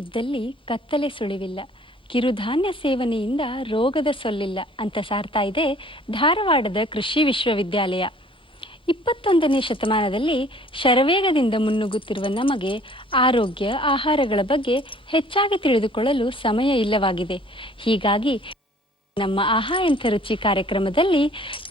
ಇದ್ದಲ್ಲಿ ಕತ್ತಲೆ ಸುಳಿವಿಲ್ಲ, ಕಿರುಧಾನ್ಯ ಸೇವನೆಯಿಂದ ರೋಗದ ಸೊಲ್ಲಿಲ್ಲ ಅಂತ ಸಾರ್ತಾ ಇದೆ ಧಾರವಾಡದ ಕೃಷಿ ವಿಶ್ವವಿದ್ಯಾಲಯ. 21ನೇ ಶತಮಾನದಲ್ಲಿ ಶರವೇಗದಿಂದ ಮುನ್ನುಗ್ಗುತ್ತಿರುವ ನಮಗೆ ಆರೋಗ್ಯ, ಆಹಾರಗಳ ಬಗ್ಗೆ ಹೆಚ್ಚಾಗಿ ತಿಳಿದುಕೊಳ್ಳಲು ಸಮಯ ಇಲ್ಲವಾಗಿದೆ. ಹೀಗಾಗಿ ನಮ್ಮ ಆಹಾ ಎಂಥ ರುಚಿ ಕಾರ್ಯಕ್ರಮದಲ್ಲಿ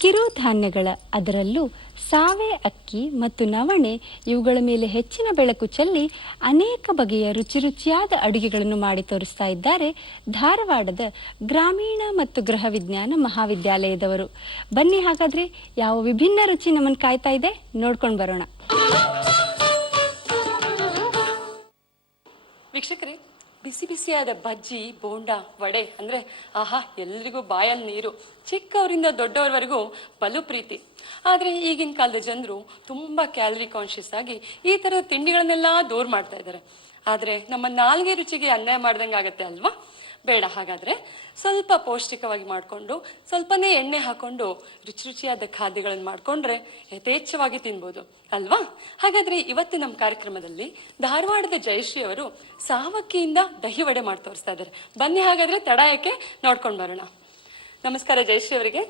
ಕಿರುಧಾನ್ಯಗಳ, ಅದರಲ್ಲೂ ಸಾವೆ ಅಕ್ಕಿ ಮತ್ತು ನವಣೆ ಇವುಗಳ ಮೇಲೆ ಹೆಚ್ಚಿನ ಬೆಳಕು ಚೆಲ್ಲಿ ಅನೇಕ ಬಗೆಯ ರುಚಿಯಾದ ಅಡುಗೆಗಳನ್ನು ಮಾಡಿ ತೋರಿಸ್ತಾ ಇದ್ದಾರೆ ಧಾರವಾಡದ ಗ್ರಾಮೀಣ ಮತ್ತು ಗೃಹ ವಿಜ್ಞಾನ ಮಹಾವಿದ್ಯಾಲಯದವರು. ಬನ್ನಿ ಹಾಗಾದ್ರೆ ಯಾವ ವಿಭಿನ್ನ ರುಚಿ ನಮ್ಮನ್ನು ಕಾಯ್ತಾ ಇದೆ ನೋಡ್ಕೊಂಡು ಬರೋಣ. ವೀಕ್ಷಕರೇ, ಬಿಸಿ ಬಿಸಿಯಾದ ಬಜ್ಜಿ, ಬೋಂಡ, ವಡೆ ಅಂದ್ರೆ ಆಹಾ, ಎಲ್ರಿಗೂ ಬಾಯಲ್ಲಿ ನೀರು. ಚಿಕ್ಕವರಿಂದ ದೊಡ್ಡವರವರೆಗೂ ಬಲು ಪ್ರೀತಿ. ಆದ್ರೆ ಈಗಿನ ಕಾಲದ ಜನರು ತುಂಬಾ ಕ್ಯಾಲರಿ ಕಾನ್ಶಿಯಸ್ ಆಗಿ ಈ ತರದ ತಿಂಡಿಗಳನ್ನೆಲ್ಲ ದೂರ ಮಾಡ್ತಾ ಇದ್ದಾರೆ. ಆದ್ರೆ ನಮ್ಮ ನಾಲ್ಗೆ ರುಚಿಗೆ ಅನ್ಯಾಯ ಮಾಡ್ದಂಗೆ ಆಗತ್ತೆ ಅಲ್ವಾ? ಬೇಡ. ಹಾಗಾದ್ರೆ ಸ್ವಲ್ಪ ಪೌಷ್ಟಿಕವಾಗಿ ಮಾಡ್ಕೊಂಡು, ಸ್ವಲ್ಪನೇ ಎಣ್ಣೆ ಹಾಕೊಂಡು ರುಚಿಯಾದ ಖಾದ್ಯಗಳನ್ನು ಮಾಡ್ಕೊಂಡ್ರೆ ಯಥೇಚ್ಛವಾಗಿ ತಿನ್ಬೋದು ಅಲ್ವಾ? ಹಾಗಾದ್ರೆ ಇವತ್ತು ನಮ್ಮ ಕಾರ್ಯಕ್ರಮದಲ್ಲಿ ಧಾರವಾಡದ ಜಯಶ್ರೀ ಅವರು ಸಾವಕ್ಕಿಯಿಂದ ದಹಿ ವಡೆ ಮಾಡಿ ತೋರಿಸ್ತಾ ಇದ್ದಾರೆ. ಬನ್ನಿ ಹಾಗಾದ್ರೆ ತಡ ಯಾಕೆ, ನೋಡ್ಕೊಂಡು ಬರೋಣ. ನಮಸ್ಕಾರ ಜಯಶ್ರೀ ಅವರಿಗೆ.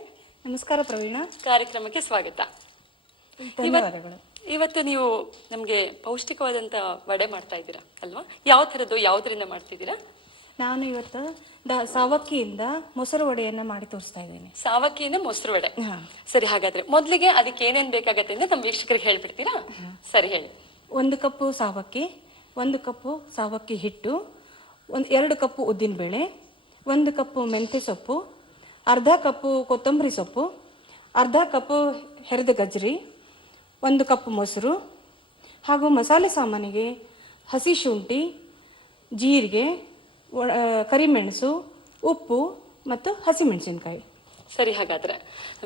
ನಮಸ್ಕಾರ ಪ್ರವೀಣ. ಕಾರ್ಯಕ್ರಮಕ್ಕೆ ಸ್ವಾಗತ. ಧನ್ಯವಾದಗಳು. ಇವತ್ತು ನೀವು ನಮ್ಗೆ ಪೌಷ್ಟಿಕವಾದಂತ ವಡೆ ಮಾಡ್ತಾ ಇದ್ದೀರಾ ಅಲ್ವಾ? ಯಾವ ತರದ್ದು, ಯಾವ್ದ್ರಿಂದ ಮಾಡ್ತಿದ್ದೀರಾ? ನಾನು ಇವತ್ತು ಸಾವಕ್ಕಿಯಿಂದ ಮೊಸರು ವಡೆಯನ್ನ ಮಾಡಿ ತೋರಿಸ್ತಾ ಇದ್ದೀನಿ. ಸಾವಕ್ಕಿಯಿಂದ ಮೊಸರು ವಡೆ. ಸರಿ, ಹಾಗಾದ್ರೆ ಮೊದ್ಲಿಗೆ ಅದಕ್ಕೆ ಏನೇನ್ ಬೇಕಾಗತ್ತೆ ಅಂತ ನಮ್ಮ ವೀಕ್ಷಕರಿಗೆ ಹೇಳ್ಬಿಡ್ತೀರಾ? ಸರಿ, ಹೇಳಿ. 1 ಕಪ್ಪು ಸಾವಕ್ಕಿ, 1 ಕಪ್ಪು ಸಾವಕ್ಕಿ ಹಿಟ್ಟು, 2 ಕಪ್ಪು ಉದ್ದಿನ ಬೇಳೆ, 1 ಕಪ್ಪು ಮೆಂತ್ಯ ಸೊಪ್ಪು, ಅರ್ಧ ಕಪ್ಪು ಕೊತ್ತಂಬರಿ ಸೊಪ್ಪು, ಅರ್ಧ ಕಪ್ಪು ಹೆರದ ಗಜ್ರಿ, 1 ಕಪ್ ಮೊಸರು, ಹಾಗೂ ಮಸಾಲೆ ಸಾಮಾನಿಗೆ ಹಸಿ ಶುಂಠಿ, ಜೀರಿಗೆ, ಕರಿಮೆಣಸು, ಉಪ್ಪು ಮತ್ತು ಹಸಿಮೆಣಸಿನಕಾಯಿ. ಸರಿ, ಹಾಗಾದ್ರೆ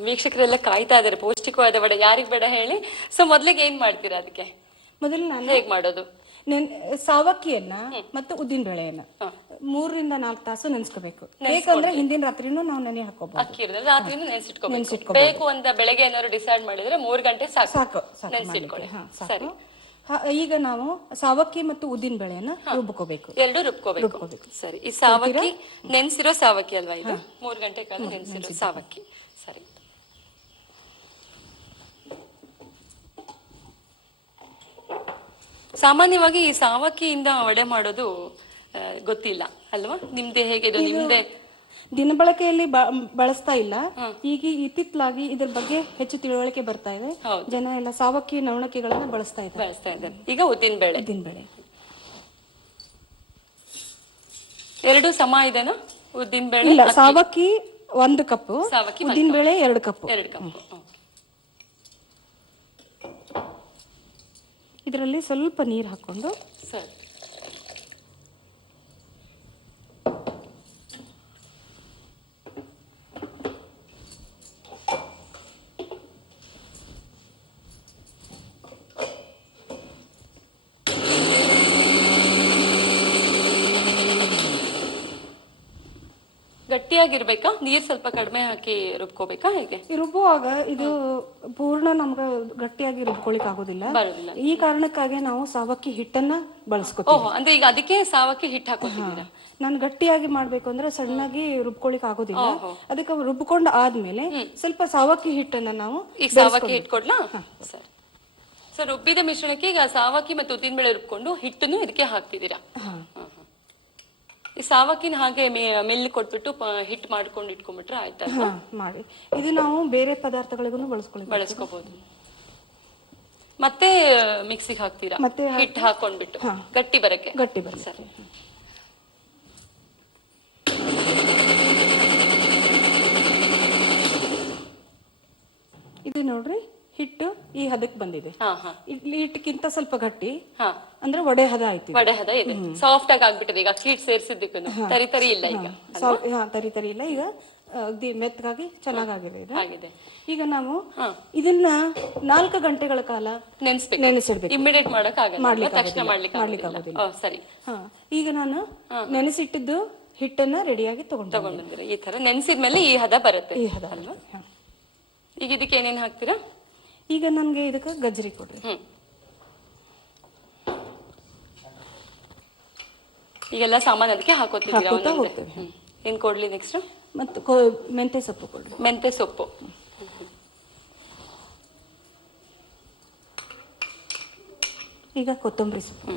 ವೀಕ್ಷಕರೆಲ್ಲ ಕಾಯ್ತಾ ಇದಾರೆ ಪೌಷ್ಟಿಕವಾದ ವಡೆ. ಯಾರಿಗ್ ಬೇಡ ಹೇಳಿ? ಸೊ ಮೊದ್ಲಿಗೆ ಏನ್ ಮಾಡ್ತೀರಾ ಅದಕ್ಕೆ? ಮೊದಲು ನಾನು ಹೇಗ್ ಮಾಡೋದು? ಸಾವಕ್ಕಿಯನ್ನ ಮತ್ತು ಉದ್ದಿನ ಬೇಳೆಯನ್ನ 3 ರಿಂದ 4 ತಾಸು ನೆನೆಸ್ಕೋಬೇಕು. ಬೇಕಂದ್ರೆ ಹಿಂದಿನ ರಾತ್ರಿನೂ ನಾವು ನೆನೆ ಹಾಕೋಬಹುದು. ಅಕ್ಕಿ ರಾತ್ರಿನೂ ನೆನ್ಸಿಟ್ಕೋಬೇಕು. ಬೇಕು ಅಂತ ಬೆಳಗ್ಗೆ ಏನಾದ್ರು ಡಿಸೈಡ್ ಮಾಡಿದ್ರೆ 3 ಗಂಟೆ ಸಾಕು ನೆನ್ಸಿಟ್ಕೊಳ್ಳಿ. ಸರಿ, ಈಗ ನಾವು ಸಾವಕ್ಕಿ ಮತ್ತು ಉದ್ದಿನ ಬೇಳೆಯನ್ನ ರುಬ್ಕೋಬೇಕು. 2 ರುಬ್ಕೋಬೇಕು. ಸರಿ, ಈ ಸಾವಕ್ಕಿ ನೆನ್ಸಿರೋ ಸಾವಕ್ಕಿ ಅಲ್ವಾ ಇದು? 3 ಗಂಟೆ ಕಾಲ ನೆನ್ಸಿರೋ ಸಾವಕ್ಕಿ. ಸರಿ, ಸಾಮಾನ್ಯವಾಗಿ ಈ ಸಾವಕ್ಕಿಯಿಂದ ವಡೆ ಮಾಡೋದು ಗೊತ್ತಿಲ್ಲ ಅಲ್ವಾ? ನಿಮ್ದೇ ಹೇಗೆ ಇದು? ನಿಮ್ದೇ ದಿನಬಳಕೆಯಲ್ಲಿ ಬಳಸ್ತಾ ಇಲ್ಲ. ಈಗ ಇತ್ತಿತ್ತಲಾಗಿ ಇದ್ರ ಬಗ್ಗೆ ಹೆಚ್ಚು ತಿಳುವಳಿಕೆ ಬರ್ತಾ ಇದೆ. ಜನ ಎಲ್ಲ ಸಾವಕ್ಕಿ ನವಣಕ್ಕಿಗಳನ್ನ ಬಳಸ್ತಾ ಇದ್ದಾರೆ. ಈಗ ಉದ್ದಿನ ಬೇಳೆ 2 ಸಮ ಇದೆನಾ? ಉದ್ದಿನ ಬೇಳೆ ಇಲ್ಲ, ಸಾವಕ್ಕಿ 1 ಕಪ್, ಉದ್ದಿನ ಬೇಳೆ 2 ಕಪ್. ಇದರಲ್ಲಿ ಸ್ವಲ್ಪ ನೀರು ಹಾಕೊಂಡು ಸರಿ ಗಟ್ಟಿಯಾಗಿರ್ಬೇಕಾ? ನೀರ್ ಸ್ವಲ್ಪ ಕಡಿಮೆ ಹಾಕಿ ರುಬ್ಕೋಬೇಕಾ? ಹೇಗೆ ರುಬ್ಬುವಾಗ ಇದು ಪೂರ್ಣ ನಮ್ಗೆ ಗಟ್ಟಿಯಾಗಿ ರುಬ್ಕೊಳಿಕ್ ಆಗೋದಿಲ್ಲ. ಈ ಕಾರಣಕ್ಕಾಗಿ ನಾವು ಸಾವಕ್ಕಿ ಹಿಟ್ಟನ್ನ ಬಳಸ್ಕೊತೀವಿ. ಅಂದ್ರೆ ಈಗ ಅದಕ್ಕೆ ಸಾವಕ್ಕಿ ಹಿಟ್ಟು ಹಾಕೋತೀವಿ. ನಾನು ಗಟ್ಟಿಯಾಗಿ ಮಾಡ್ಬೇಕು ಅಂದ್ರೆ ಸಣ್ಣಾಗಿ ರುಬ್ಕೊಳಿಕ್ ಆಗೋದಿಲ್ಲ. ಅದಕ್ಕೆ ರುಬ್ಕೊಂಡ್ ಆದ್ಮೇಲೆ ಸ್ವಲ್ಪ ಸಾವಕ್ಕಿ ಹಿಟ್ಟನ್ನ ನಾವು ಈಗ ಸಾವಕ್ಕಿ ಹಿಟ್ಟು ಕೊಡ್ಲಾ? ಸರಿ. ಸೊ ರುಬ್ಬಿದ ಮಿಶ್ರಣಕ್ಕೆ ಈಗ ಸಾವಕ್ಕಿ ಮತ್ತು ಉದ್ದಿನ ಬೇಳೆ ರುಬ್ಕೊಂಡು ಹಿಟ್ಟನ್ನು ಇದಕ್ಕೆ ಹಾಕ್ತಿದ್ದೀರಾ? ಈ ಸಾವಕ್ಕಿನ ಹಾಗೆ ಮೆಲ್ಲು ಕೊಟ್ಬಿಟ್ಟು ಹಿಟ್ ಮಾಡ್ಕೊಂಡು ಇಟ್ಕೊಂಡ್ಬಿಟ್ರೆ ಆಯ್ತಾ? ಮಾಡಿ ಇದು ನಾವು ಬೇರೆ ಪದಾರ್ಥಗಳಿಗೂ ಬಳಸ್ಕೋಬಹುದು. ಮತ್ತೆ ಮಿಕ್ಸಿಗೆ ಹಾಕ್ತೀರಾ? ಮತ್ತೆ ಹಿಟ್ಟು ಹಾಕೊಂಡ್ಬಿಟ್ಟು ಗಟ್ಟಿ ಬರಕ್ಕೆ? ಗಟ್ಟಿ ಬರ. ಸರಿ, ಇದು ನೋಡ್ರಿ, ಹಿಟ್ಟು ಈ ಹದಕ್ಕೆ ಬಂದಿದೆ. ಇಡ್ಲಿ ಹಿಟ್ಟಕ್ಕಿಂತ ಸ್ವಲ್ಪ ಗಟ್ಟಿ, ಅಂದ್ರೆ ವಡೆ ಹದ ಆಯ್ತು. ವಡೆ ಹದ ಇದೆ, ಸಾಫ್ಟ್ ಆಗಿ ಆಗ್ಬಿಟ್ಟಿದೆ. ಈಗ ಅಕ್ಕಿ ಹಿಟ್ಟು ಸೇರಿಸಿದ್ದಕ್ಕೂ ತರಿ ತರಿ ಇಲ್ಲ. ಈಗ ತರಿ ತರಿ ಇಲ್ಲ, ಈಗ ಮೆತ್ತಗಾಗಿ ಚೆನ್ನಾಗಿದೆ ಇದೆ. ಈಗ ನಾವು ಇದನ್ನ 4 ಗಂಟೆಗಳ ಕಾಲ ನೆನೆಸಿಡ್ಬೇಕು. ಇಮಿಡಿಯೇಟ್ ಮಾಡ್ಲಿಕ್ಕೆ ಆಗೋದಿಲ್ಲ. ಸರಿ, ಈಗ ನಾನು ನೆನೆಸಿಟ್ಟಿದ್ದು ಹಿಟ್ಟನ್ನ ರೆಡಿಯಾಗಿ ತಗೊಂಡ್ಬಂದ್ರೆ ಈ ತರ ನೆನೆಸಿದ್ಮೇಲೆ ಈ ಹದ ಬರುತ್ತೆ. ಈ ಹದ ಅಲ್ವಾ? ಈಗ ಇದಕ್ಕೆ ಏನೇನ್ ಹಾಕ್ತೀರಾ? ಈಗ ನನ್ಗೆ ಇದಕ್ಕೆ ಗಜ್ರಿ ಕೊಡ್ರಿ. ಈಗೆಲ್ಲ ಸಾಮಾನು ಅದಕ್ಕೆ ಹಾಕೋತಿದ್ದೀರಾ ಹಾಕೋತಾ ಒಂದೊಂದೇ. ಹೋಗ್ತೇವೆ. ಏನ್ ಕೊಡ್ಲಿ ನೆಕ್ಸ್ಟ್? ಮತ್ತು ಮೆಂತ್ಯ ಸೊಪ್ಪು ಕೊಡಿ. ಮೆಂತೆ ಸೊಪ್ಪು. ಈಗ ಕೊತ್ತಂಬರಿ ಸೊಪ್ಪು.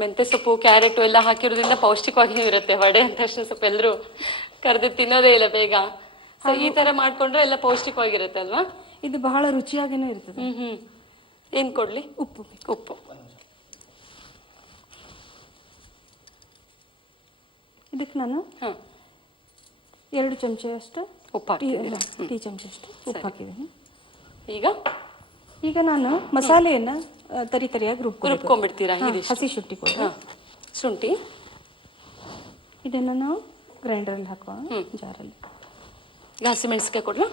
ಮೆಂತೆ ಸೊಪ್ಪು, ಕ್ಯಾರೆಟ್ ಎಲ್ಲ ಹಾಕಿರೋದ್ರಿಂದ ಪೌಷ್ಟಿಕವಾಗಿಯೂ ಇರುತ್ತೆ. ವಡೆ ಅಂತ ತಕ್ಷಣ ಸ್ವಲ್ಪ ಎಲ್ಲರೂ ಕರೆದು ತಿನ್ನೋದೇ ಇಲ್ಲ ಬೇಗ. ಸೊ ಈ ತರ ಮಾಡ್ಕೊಂಡ್ರೆ ಎಲ್ಲ ಪೌಷ್ಟಿಕವಾಗಿರುತ್ತೆ ಅಲ್ವಾ? ಇದು ಬಹಳ ರುಚಿಯಾಗಿನೂ ಇರ್ತದೆ. ಏನ್ ಕೊಡ್ಲಿ? ಉಪ್ಪು. ಉಪ್ಪು. ಇದಕ್ಕೆ ನಾನು 2 ಚಮಚದಷ್ಟು ಉಪ್ಪು ಹಾಕಿದ್ದೀರಾ? ಟೀ ಚಮಚದಷ್ಟು ಉಪ್ಪು ಹಾಕಿದ್ದೀನಿ. ಈಗ ನಾನು ಮಸಾಲೆಯನ್ನ ತರಿಯಾಗಿ ರುಬ್ಕೊಂಡ್ಬಿಡ್ತೀರಾ? ಹಸಿ ಶುಂಠಿ ಕೊಡಿ. ಶುಂಠಿ ಇದನ್ನ ನಾವು ಗ್ರೈಂಡರಲ್ಲಿ ಹಾಕೋಣ, ಜಾರಲ್ಲಿ. ಹಸಿಮೆಣಸಿಕಾಯಿ ಕೊಡ್ಲಾ?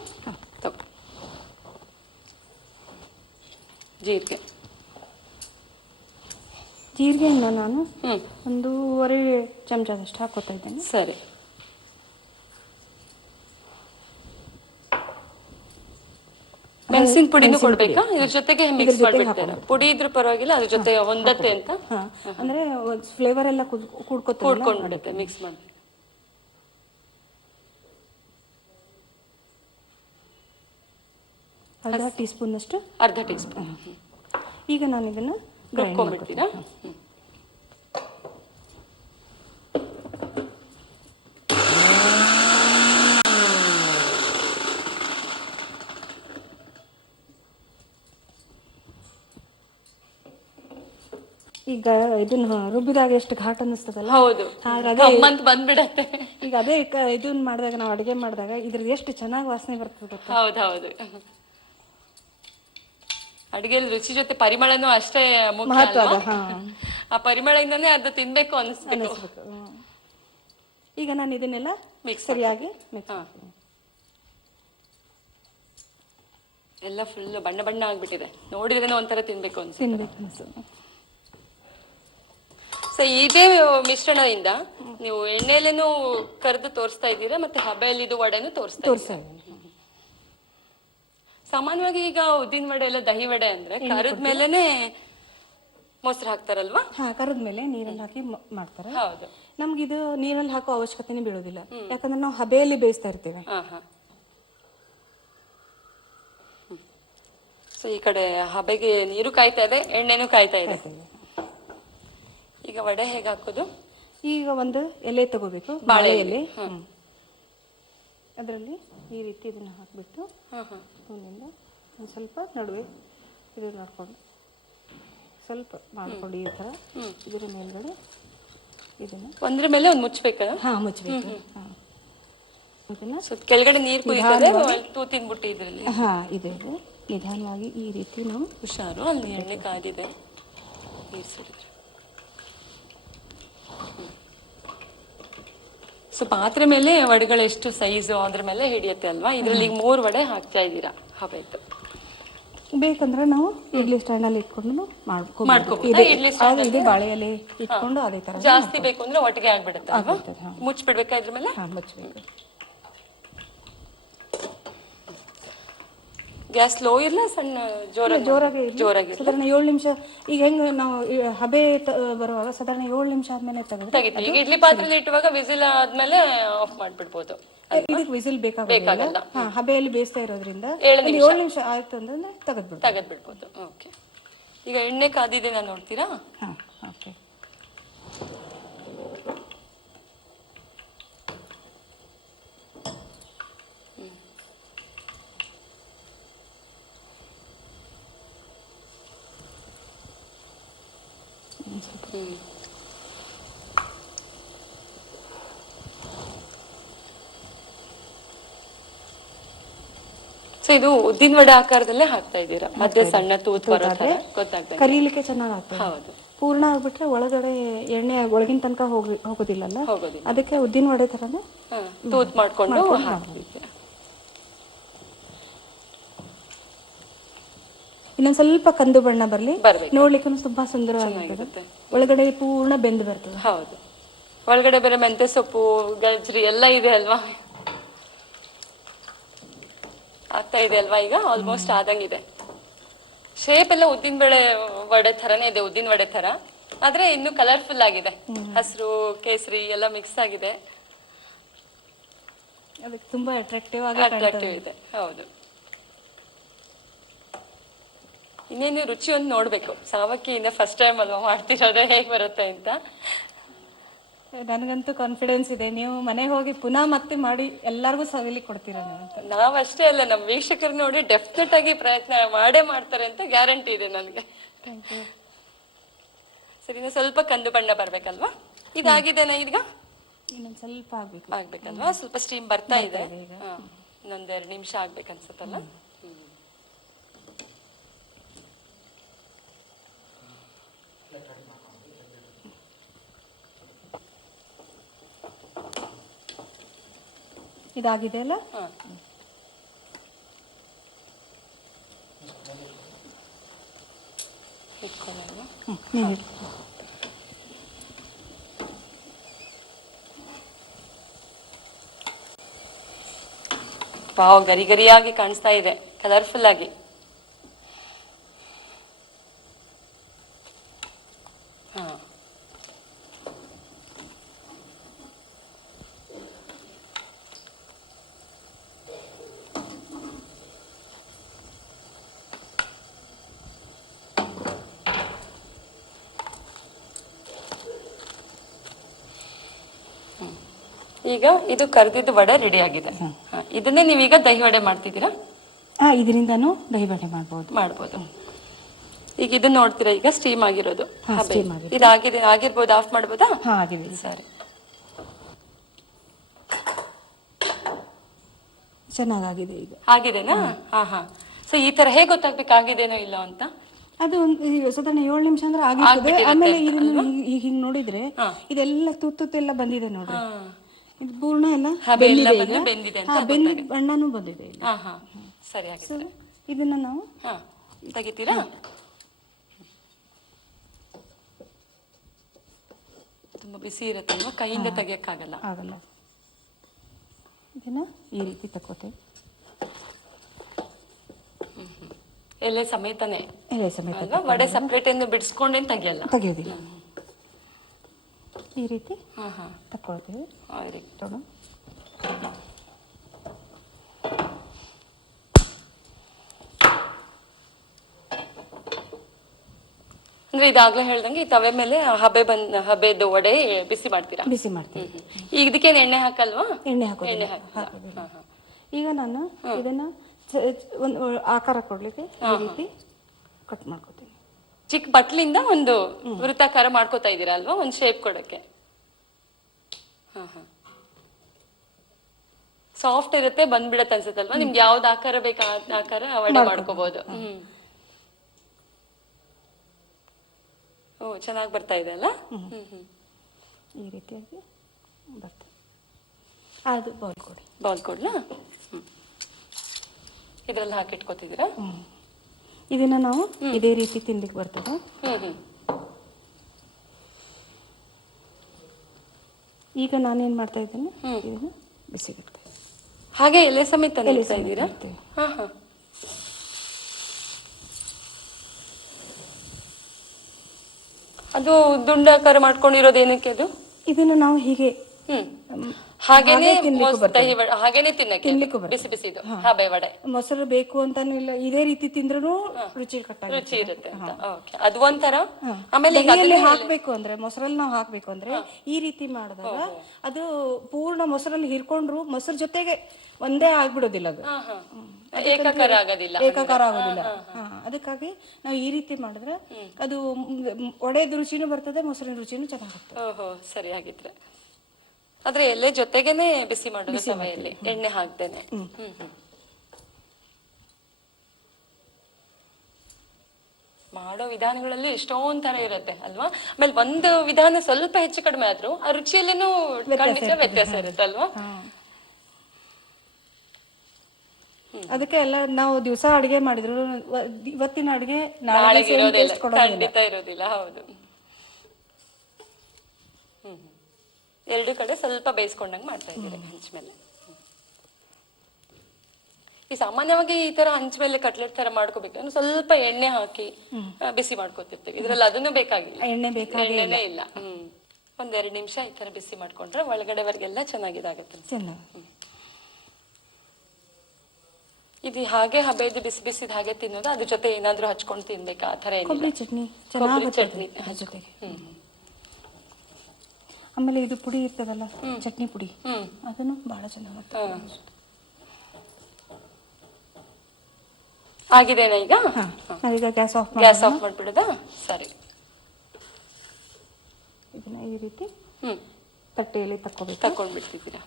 ತಗೋ. ಜೀರಿಗೆಯಿಂದ ನಾನು 1.5 ಚಮಚದಷ್ಟು ಹಾಕೋತಾ ಇದ್ದೇನೆ. ಸರಿ. ಮೆಣಸಿನ ಪುಡಿನೂ ಕೊಡ್ಬೇಕಾ? ಇದ್ರ ಜೊತೆಗೆ ಮಿಕ್ಸ್ ಮಾಡ್ಬಿಡ್ತಾರೆ. ಪುಡಿ ಇದ್ರೂ ಪರವಾಗಿಲ್ಲ, ಅದ್ರ ಜೊತೆ ಒಂದತ್ತೆ ಅಂತ ಅಂದ್ರೆ ಫ್ಲೇವರ್ ಎಲ್ಲ ಕೂಡ್ಕೊಂಡ್ಬಿಡುತ್ತೆ ಮಿಕ್ಸ್ ಮಾಡಿ. ಅರ್ಧ ಟೀ ಸ್ಪೂನ್. ಈಗ ನಾನು ಇದನ್ನ ರುಬ್ಕೊಂಡ್ಬಿಡ್ತೀರಾ? ಈಗ ಇದನ್ನ ರುಬ್ಬಿದಾಗ ಎಷ್ಟು ಘಾಟ್ ಅನ್ನಿಸ್ತದಲ್ಲ. ಹೌದು, ಬಂದ್ಬಿಡತ್ತೆ. ಈಗ ಅದೇ ಇದನ್ನ ಮಾಡಿದಾಗ, ನಾವು ಅಡಿಗೆ ಮಾಡಿದಾಗ ಇದ್ರದ್ದು ಎಷ್ಟು ಚೆನ್ನಾಗಿ ವಾಸನೆ ಬರ್ತದೆ. ಹೌದೌದು. ಅಡಿಗೆಯಲ್ಲಿ ರುಚಿ ಜೊತೆ ಪರಿಮಳನೂ ಅಷ್ಟೇ ಮುಖ್ಯ. ಆ ಪರಿಮಳದಿಂದನೇ ಅದು ತಿನ್ಬೇಕು ಅನಿಸ್ಬೇಕು. ಈಗ ನಾನು ಇದನ್ನೆಲ್ಲ ಸರಿಯಾಗಿ ಎಲ್ಲ ಫುಲ್ ಬಣ್ಣ ಬಣ್ಣ ಆಗ್ಬಿಟ್ಟಿದೆ. ನೋಡಿದ್ರೆ ಒಂಥರ ತಿನ್ಬೇಕು ಅನ್ಸುತ್ತೆ. ಸೊ ಇದೇ ಮಿಶ್ರಣದಿಂದ ನೀವು ಎಣ್ಣೆಲೇನು ಕರೆದು ತೋರಿಸ್ತಾ ಇದ್ದೀರಾ, ಮತ್ತೆ ಹಬೆಯಲ್ಲಿ ಇದು ವಡೆನು ತೋರಿಸ್ತಾ ಇದ್ದೀರಾ? ಸಾಮಾನ್ಯವಾಗಿ ಈಗ ಉದ್ದಿನ ವಡೆ ಎಲ್ಲ ದಹಿ ವಡೆ ಅಂದ್ರೆ ಕರದ ಮೇಲೆನೆ ಮೊಸರು ಹಾಕ್ತಾರಲ್ವಾ? ಕರದ ಮೇಲೆ ನೀರಲ್ಲಿ ಹಾಕಿ ಮಾಡ್ತಾರೆ. ಹೌದು. ನಮ್ಗೆ ಇದು ನೀರಲ್ಲಿ ಹಾಕೋ ಅವಶ್ಯಕತೆನೇ ಬೀಳೋದಿಲ್ಲ, ಯಾಕಂದ್ರೆ ನಾವು ಹಬೆಯಲ್ಲಿ ಬೇಯಿಸ್ತಾ ಇರ್ತೀವಿ. ಸೊ ಈ ಕಡೆ ಹಬೆಗೆ ನೀರು ಕಾಯ್ತಾ ಇದೆ, ಎಣ್ಣೆನೂ ಕಾಯ್ತಾ ಇದೆ. ಈಗ ವಡೆ ಹೇಗೆ ಹಾಕೋದು? ಈಗ ಒಂದು ಎಲೆ ತಗೋಬೇಕು, ಬಾಳೆ ಎಲೆ. ಅದರಲ್ಲಿ ಈ ರೀತಿ ಇದನ್ನ ಹಾಕ್ಬಿಟ್ಟು ಸ್ಪೂನಿಂದ ಒಂದು ಸ್ವಲ್ಪ ನಡುವೆ ಇದು ಮಾಡ್ಕೊಂಡು ಸ್ವಲ್ಪ ಮಾಡ್ಕೊಂಡು ಈ ತರ ಇದರ ಮೇಲ್ಗಡೆ ಇದನ್ನ ಒಂದ್ರ ಮೇಲೆ ಒಂದು ಮುಚ್ಚಬೇಕಲ್ಲ? ಮುಚ್ಚಬೇಕು. ಕೆಳಗಡೆ ನೀರು ಕುದಿತದೆ, ತೂತಿನ ಬುಟ್ಟಿ ಇದ್ರಲ್ಲಿ ಇದೆ. ನಿಧಾನವಾಗಿ ಈ ರೀತಿ ನಾವು ಹುಷಾರು. ಅಲ್ಲಿ ಎಣ್ಣೆ ಕಾದಿದೆ, ನೀರು ಸಿಡಿದ್ರೆ. ಸೊ ಪಾತ್ರೆ ಮೇಲೆ ವಡೆಗಳು ಎಷ್ಟು ಸೈಜು ಅದ್ರ ಮೇಲೆ ಹಿಡಿಯುತ್ತೆ ಅಲ್ವಾ? ಇದ್ರಲ್ಲಿ 3 ವಡೆ ಹಾಕ್ತಾ ಇದ್ದೀರಾ ಹಬೆದ್ದು. ಬೇಕಂದ್ರೆ ನಾವು ಇಡ್ಲಿ ಸ್ಟ್ಯಾಂಡ್ ಅಲ್ಲಿ ಇಟ್ಕೊಂಡು ಬಾಳೆ ಎಲೆ ಇಟ್ಕೊಂಡು ಅದೇ ತರ. ಜಾಸ್ತಿ ಬೇಕು ಅಂದ್ರೆ ಒಟ್ಟಿಗೆ ಆಗ್ಬಿಡುತ್ತೆ ಅಲ್ವಾ? ಮುಚ್ಚಿಬಿಡ್ಬೇಕಾ ಇದ್ರ ಮೇಲೆ? ಮುಚ್ಚಬೇಕು. ಗ್ಯಾಸ್ ಲೋ ಇರ್ಲ ಸಣ್ಣ ಜೋರಾಗಿ ಸಾಧಾರಣ 7 ನಿಮಿಷ. ಈಗ ಹೆಂಗ್ ನಾವು ಹಬೆ ಬರುವಾಗ ಸಾಧಾರಣ 7 ನಿಮಿಷ ಆದ್ಮೇಲೆ ತೆಗಿತೀವಿ. ಈಗ ಇಡ್ಲಿ ಪಾತ್ರೆಯಲ್ಲಿ ಇಟ್ಟುವಾಗ ವಿಸಿಲ್ ಆದ್ಮೇಲೆ ಆಫ್ ಮಾಡ್ಬಿಡ್ಬೋದು. ಇದಕ್ಕೆ ವಿಸಿಲ್ ಬೇಕಾಗಲ್ಲ. ಹಬೆಯಲ್ಲಿ ಬೇಯಿಸ್ತಾ ಇರೋದ್ರಿಂದ 7 ನಿಮಿಷ ಆಯ್ತು ಅಂದ್ರೆ ತೆಗೆದ್ಬಿಡ್ಬೋದು. ಓಕೆ. ಈಗ ಎಣ್ಣೆ ಕಾದಿದೆ, ನಾನು ನೋಡ್ತೀರಾ? ಓಕೆ. ಸೊ ಇದು ಉದ್ದಿನ ವಡೆ ಆಕಾರದಲ್ಲೇ ಹಾಕ್ತಾ ಇದ್ದೀರಾ? ಮಧ್ಯೆ ಸಣ್ಣ ತೂತ್ ಬರೋ ತರ ಗೊತ್ತಾಗ್ತದೆ. ಕರೀಲಿಕ್ಕೆ ಚೆನ್ನಾಗಿ ಆಗ್ತದೆ. ಹೌದು. ಪೂರ್ಣ ಆಗ್ಬಿಟ್ರೆ ಒಳಗಡೆ ಎಣ್ಣೆ ಒಳಗಿನ ತನಕ ಹೋಗೋದಿಲ್ಲಲ್ಲ, ಅದಕ್ಕೆ ಉದ್ದಿನ ವಡೆ ತರನೇ ತೂತ್ ಮಾಡ್ಕೊಂಡು ಹಾಕ್ತಿದ್ದೀರಾ. ಇನ್ನೊಂದ್ ಸ್ವಲ್ಪ ಕಂದು ಬಣ್ಣ ಬರ್ಲಿ, ನೋಡ್ಲಿಕ್ಕೆ ತುಂಬಾ ಸುಂದರವಾಗಿರುತ್ತೆ. ಒಳಗಡೆ ಪೂರ್ಣ ಬೆಂದು ಬರ್ತದೆ. ಹೌದು. ಒಳಗಡೆ ಬೇರೆ ಮೆಂತೆ ಸೊಪ್ಪು, ಗಜ್ರಿ ಎಲ್ಲ ಇದೆ ಅಲ್ವಾ? ಆಗ್ತಾ ಇದೆ ಅಲ್ವಾ? ಈಗ ಆಲ್ಮೋಸ್ಟ್ ಆದಂಗಿದೆ. ಶೇಪ್ ಎಲ್ಲ ಉದ್ದಿನ ಬೇಳೆ ವಡೆ ಥರನೇ ಇದೆ, ಉದ್ದಿನ ವಡೆ ತರ, ಆದ್ರೆ ಇನ್ನು ಕಲರ್ಫುಲ್ ಆಗಿದೆ. ಹಸಿರು ಕೇಸರಿ ಎಲ್ಲ ಮಿಕ್ಸ್ ಆಗಿದೆ, ಅದಕ್ಕೆ ತುಂಬಾ ಅಟ್ರಾಕ್ಟಿವ್ ಆಗಿ ಅಟ್ರಾಕ್ಟಿವ್ ಇದೆ. ಹೌದು. ಇನ್ನೇನು ರುಚಿ ಒಂದು ನೋಡ್ಬೇಕು. ಸಾವಕ್ಕಿಯಿಂದ ಫಸ್ಟ್ ಟೈಮ್ ಅಲ್ವಾ ಮಾಡ್ತಿರೋದೇ, ಹೇಗ್ ಬರುತ್ತೆ ಅಂತ. ನನಗಂತೂ ಕಾನ್ಫಿಡೆನ್ಸ್ ಇದೆ, ನೀವು ಮನೆಗೆ ಹೋಗಿ ಪುನಃ ಮತ್ತೆ ಮಾಡಿ ಎಲ್ಲರಿಗೂ ಸವಿಲಿ ಕೊಡ್ತೀರಾ ನೀವು ಅಂತ. ನಾವಷ್ಟೇ ಅಲ್ಲ, ನಮ್ಮ ವೀಕ್ಷಕರು ನೋಡಿ ಡೆಫಿನೆಟ್ ಆಗಿ ಪ್ರಯತ್ನ ಮಾಡೇ ಮಾಡ್ತಾರೆ ಅಂತ ಗ್ಯಾರಂಟಿ ಇದೆ ನನಗೆ. Thank you. ಸರಿ, ಇನ್ನು ಸ್ವಲ್ಪ ಕಂದು ಬಣ್ಣ ಬರ್ಬೇಕಲ್ವಾ? ಇದಾಗಿದ್ದೇನೆ ಈಗ? ಇನ್ನೊಂದು ಸ್ವಲ್ಪ ಆಗ್ಬೇಕಲ್ವಾ? ಸ್ವಲ್ಪ ಸ್ಟೀಮ್ ಬರ್ತಾ ಇದೆ. ಇನ್ನೊಂದೆರಡು ನಿಮಿಷ ಆಗ್ಬೇಕನ್ಸುತ್ತಲ್ಲ. ಇದಾಗಿದೆ ಅಲ್ಲ? ವಾವ್, ಗರಿ ಗರಿಯಾಗಿ ಕಾಣಿಸ್ತಾ ಇದೆ, ಕಲರ್ಫುಲ್ ಆಗಿ. ಹಾ, ಈಗ ಇದು ಕರ್ದಿದ್ದು ವಡೆ ರೆಡಿ ಆಗಿದೆ. ಇದನ್ನೇ ನೀವೀಗ ದಹಿ ವಡೆ ಮಾಡ್ತಿದ್ದೀರಾ? ಇದರಿಂದನೂ ದಹಿ ವಡೆ ಮಾಡ್ಬೋದು. ಈಗ ಇದನ್ನ ನೋಡ್ತೀರಾ, ಈಗ ಸ್ಟೀಮ್ ಆಗಿರೋದು. steam ಆಗಿದೆ. ಇದಾಗಿದೆ, ಆಗಿರ್ಬೋದು. ಆಫ್ ಮಾಡ್ಬೋದಾ? ಆಗಿದೆ. ಸರಿ, ಚೆನ್ನಾಗಾಗಿದೆ ಈಗ. ಆಗಿದೆನಾ? ಹಾ ಹಾ. ಸೊ ಈ ತರ ಹೇಗೆ ಗೊತ್ತಾಗ್ಬೇಕು ಆಗಿದೇನೋ ಇಲ್ಲ ಅಂತ? ಅದು ಸಾಧಾರಣ 7 ನಿಮಿಷ ಅಂದ್ರೆ ಆಗಿರ್ತದೆ. ಆಮೇಲೆ ಇದನ್ನ ಹಿಂಗ್ ನೋಡಿದ್ರೆ ಇದೆಲ್ಲ ತುತ್ತೆಲ್ಲ ಬಂದಿದೆ ನೋಡ್ರಿ. ಇದು ಪೂರ್ಣ ಎಲ್ಲ ಬೆಂದಿದೆ ಅಂತ ಬೆಂದಿ ಬಣ್ಣನೂ ಬಂದಿದೆ. ಹಾ ಹಾ, ಸರಿ ಆಗಿದೆ. ಇದನ್ನ ನಾವು ತೆಗಿತೀರಾ? ತುಂಬಾ ಬಿಸಿ ಇರುತ್ತಲ್ವಾ, ಕೈಯಿಂದ ತೆಗಿಯಕ್ಕಾಗಲ್ಲ. ಆಗಲ್ಲ. ಇದನ್ನ ಈ ರೀತಿ ತಕೋತೇವೆ, ಎಲೆ ಸಮೇತನೇ. ಎಲೆ ಸಮೇತ ವಡೆ ಸಪ್ರೇಟ್ ಎಂದು ಬಿಡಿಸ್ಕೊಂಡೇನು ತೆಗಿಯೋದಿಲ್ಲ. ಈ ರೀತಿ ತಕೊಳ್ತೀವಿ. ಅಂದ್ರೆ ಇದಾಗ್ಲೇ ಹೇಳ್ದಂಗೆ ಈ ತವೆ ಮೇಲೆ ಹಬೆದು ವಡೆ ಬಿಸಿ ಮಾಡ್ತೀರಾ? ಬಿಸಿ ಮಾಡ್ತೀವಿ. ಈಗ ಇದಕ್ಕೇನು ಎಣ್ಣೆ ಹಾಕಲ್ವಾ? ಎಣ್ಣೆ ಹಾಕೋದಿಲ್ಲ. ಈಗ ನಾನು ಇದನ್ನ ಒಂದು ಆಕಾರ ಕೊಡ್ಲಿಕ್ಕೆ ಈ ರೀತಿ ಕಟ್ ಮಾಡ್ಕೋತೀನಿ. ಚಿಕ್ಕ ಬಟ್ಲಿಂದ ಒಂದು ವೃತ್ತಾಕಾರ ಮಾಡ್ಕೋತಾ ಇದ್ದೀರಾ ಅಲ್ವಾ, ಒಂದು ಶೇಪ್ ಕೊಡಕ್ಕೆ. ಸಾಫ್ಟ್ ಇರುತ್ತೆ, ಬಂದ್ಬಿಡತ್ತೆ ಅನ್ಸುತ್ತಲ್ವಾ? ನಿಮ್ಗೆ ಯಾವ್ದು ಆಕಾರ ಬೇಕು ಆಕಾರ ವಡೆ ಮಾಡ್ಕೋಬಹುದು. ಓ, ಚೆನ್ನಾಗಿ ಬರ್ತಾ ಇದೆ ಅಲ್ಲ? ಈ ರೀತಿಯಾಗಿ ಬರ್ತದೆ. ಅದು ಬೌಲ್ ಕೊಡಿ. ಬೌಲ್ ಕೊಡ್ಲಾ? ಇದ್ರಲ್ಲಿ ಹಾಕಿಟ್ಕೋತಿದ್ದೀರಾ? ಇದನ್ನ ನಾವು ಇದೇ ರೀತಿ ತಿನ್ಲಿಕ್ಕೆ ಬರ್ತದೆ. ಈಗ ನಾನೇನ್ ಮಾಡ್ತಾ ಇದ್ದೇನೆ, ಇದನ್ನ ಬಿಸಿಗಿಡ್ತೇನೆ. ಹಾಗೆ ಎಲೆ ಸಮೇತ ನಿಲ್ತಾ ಇದ್ದೀರಾ? ಅದು ದುಂಡಾಕಾರ ಮಾಡ್ಕೊಂಡಿರೋದು ಏನಕ್ಕೆ ಅದು? ಇದನ್ನ ನಾವು ಹೀಗೆ ಹಾಗೇನೆ ಹಾಗೇನೆ ತಿನ್ನಕ್ಕೆ ಬಿಸಿ ಬಿಸಿದು ಹಬೆ ವಡೆ. ಮೊಸರು ಬೇಕು ಅಂತಾನು ಇಲ್ಲ, ಇದೇ ರೀತಿ ತಿಂದ್ರೂ ರುಚಿ ಇರುತ್ತೆ ಅಂತ. ಅದು ಒಂಥರ. ಆಮೇಲೆ ಹಾಕ್ಬೇಕು ಅಂದ್ರೆ ಮೊಸರಲ್ಲಿ ನಾವು ಹಾಕ್ಬೇಕು ಅಂದ್ರೆ ಈ ರೀತಿ ಮಾಡಿದಾಗ ಅದು ಪೂರ್ಣ ಮೊಸರಲ್ಲಿ ಹಿರ್ಕೊಂಡ್ರು ಮೊಸರು ಜೊತೆಗೆ ಒಂದೇ ಆಗ್ಬಿಡೋದಿಲ್ಲ, ಅದು ಏಕಾಕಾರ ಆಗೋದಿಲ್ಲ. ಅದಕ್ಕಾಗಿ ನಾವು ಈ ರೀತಿ ಮಾಡಿದ್ರೆ ಅದು ಒಡೆದ ರುಚಿನೂ ಬರ್ತದೆ, ಮೊಸರಿನ ರುಚಿನೂ ಚೆನ್ನಾಗುತ್ತೆ. ಓಹೋ, ಸರಿಯಾಗಿದ್ರೆ. ಆದ್ರೆ ಎಲೆ ಜೊತೆಗೇನೆ ಬಿಸಿ ಮಾಡೋದು ತವೆಯಲ್ಲಿ, ಎಣ್ಣೆ ಹಾಕ್ದೇನೆ. ಮಾಡೋ ವಿಧಾನಗಳಲ್ಲಿ ಎಷ್ಟೊಂದ್ ತರ ಇರುತ್ತೆ ಅಲ್ವಾ? ಆಮೇಲೆ ಒಂದು ವಿಧಾನ ಸ್ವಲ್ಪ ಹೆಚ್ಚು ಕಡಿಮೆ ಆದ್ರೂ ಆ ರುಚಿಯಲ್ಲೇನೂ ಖಂಡಿತ ವ್ಯತ್ಯಾಸ ಇರುತ್ತೆ ಅಲ್ವಾ? ಅದಕ್ಕೆ ಎಲ್ಲ ನಾವು ದಿವಸ ಅಡಿಗೆ ಮಾಡಿದ್ರು ಇವತ್ತಿನ ಅಡಿಗೆ ನಾಳೆ ಖಂಡಿತ ಇರೋದಿಲ್ಲ. ಹೌದು. ಎರಡು ಕಡೆ ಸ್ವಲ್ಪ ಬೇಯಿಸ್ಕೊಂಡಂಗೆ ಮಾಡ್ತಾ ಇದ್ದೀರಿ ಹೆಂಚ್ ಮೇಲೆ. ಈ ಸಾಮಾನ್ಯವಾಗಿ ಈ ತರ ಹಂಚ ಮೇಲೆ ಕಟ್ಲೆಟ್ ತರ ಮಾಡ್ಕೋಬೇಕು ಸ್ವಲ್ಪ ಎಣ್ಣೆ ಹಾಕಿ ಬಿಸಿ ಮಾಡ್ಕೊತಿರ್ತೀವಿ. ಇದ್ರಲ್ಲಿ ಅದನ್ನು ಬೇಕಾಗಿಲ್ಲ, ಎಣ್ಣೆನೇ ಇಲ್ಲ. ಒಂದ್ 2 ನಿಮಿಷ ಈ ತರ ಬಿಸಿ ಮಾಡ್ಕೊಂಡ್ರೆ ಒಳಗಡೆವರೆಗೆಲ್ಲ ಚೆನ್ನಾಗಿದಾಗತ್ತೆ. ಇದು ಹಾಗೆ ಹಬೇದಿ ಬಿಸಿ ಬಿಸಿದ್ ಹಾಗೆ ತಿನ್ನೋದು, ಅದ್ರ ಜೊತೆ ಏನಾದ್ರೂ ಹಚ್ಕೊಂಡು ತಿನ್ಬೇಕಾ? ಆ ತರ ಏನಿಲ್ಲ, ಚಟ್ನಿ ಜೊತೆಗೆ. ಆಮೇಲೆ ಇದು ಪುಡಿ ಇರ್ತದಲ್ಲ, ಚಟ್ನಿ ಪುಡಿ, ಅದನ್ನು ಬಹಳ ಚೆನ್ನಾಗುತ್ತೆ. ಆಗಿದೇನಾ ಈಗ? ನಾವೀಗ ಗ್ಯಾಸ್ ಆಫ್ ಮಾಡ್ಬಿಡೋದಾ? ಸರಿ. ಇದನ್ನ ಈ ರೀತಿ ತಟ್ಟೆಯಲ್ಲಿ ತಕೊಂಡ್ಬಿಡ್ತಿದ್ದೀರಾ.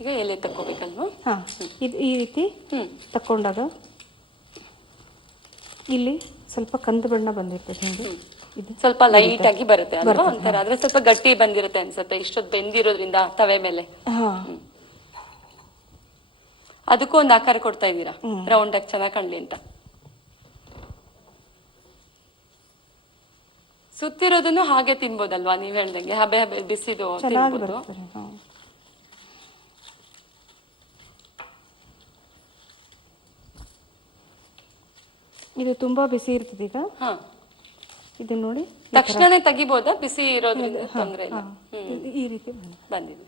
ಈಗ ಎಲೆ ತಕ್ಕೋಬೇಕಲ್ವಾ? ಇದು ಈ ರೀತಿ ತಕೊಂಡಾಗ ಇಲ್ಲಿ ಸ್ವಲ್ಪ ಕಂದು ಬಣ್ಣ ಬಂದಿರ್ತದೆ ಹಿಂಗೆ, ಸ್ವಲ್ಪ ಲೈಟ್ ಆಗಿ ಬರುತ್ತೆ ಅಲ್ವಾ ಒಂಥರ. ಆದ್ರೆ ಸ್ವಲ್ಪ ಗಟ್ಟಿ ಬಂದಿರುತ್ತೆ ಅನ್ಸುತ್ತೆ ಇಷ್ಟೊತ್ತು ಬೆಂದಿರೋದ್ರಿಂದ ತವೆ ಮೇಲೆ. ಅದಕ್ಕೂ ಒಂದು ಆಕಾರ ಕೊಡ್ತಾ ಇದ್ದೀರಾ, ರೌಂಡ್ ಆಗಿ ಚೆನ್ನಾಗಿ ಕಾಣ್ಲಿ ಅಂತ. ಸುತ್ತಿರೋದನ್ನು ಹಾಗೆ ತಿನ್ಬೋದಲ್ವಾ ನೀವ್ ಹೇಳ್ದಂಗೆ? ಹಬೆ ಹಬೆ ಬಿಸಿದು ತಿನ್ಬೋದು. ಇದು ತುಂಬಾ ಬಿಸಿ ಇರ್ತದೆ ಈಗ. ಇದು ನೋಡಿ ತಕ್ಷಣ ತೆಗಿಬೋದಾ? ಬಿಸಿ ಇರೋದ್ರಿಂದ ತೊಂದ್ರೆ ಇಲ್ಲ. ಈ ರೀತಿ ಬಂದಿದೆ.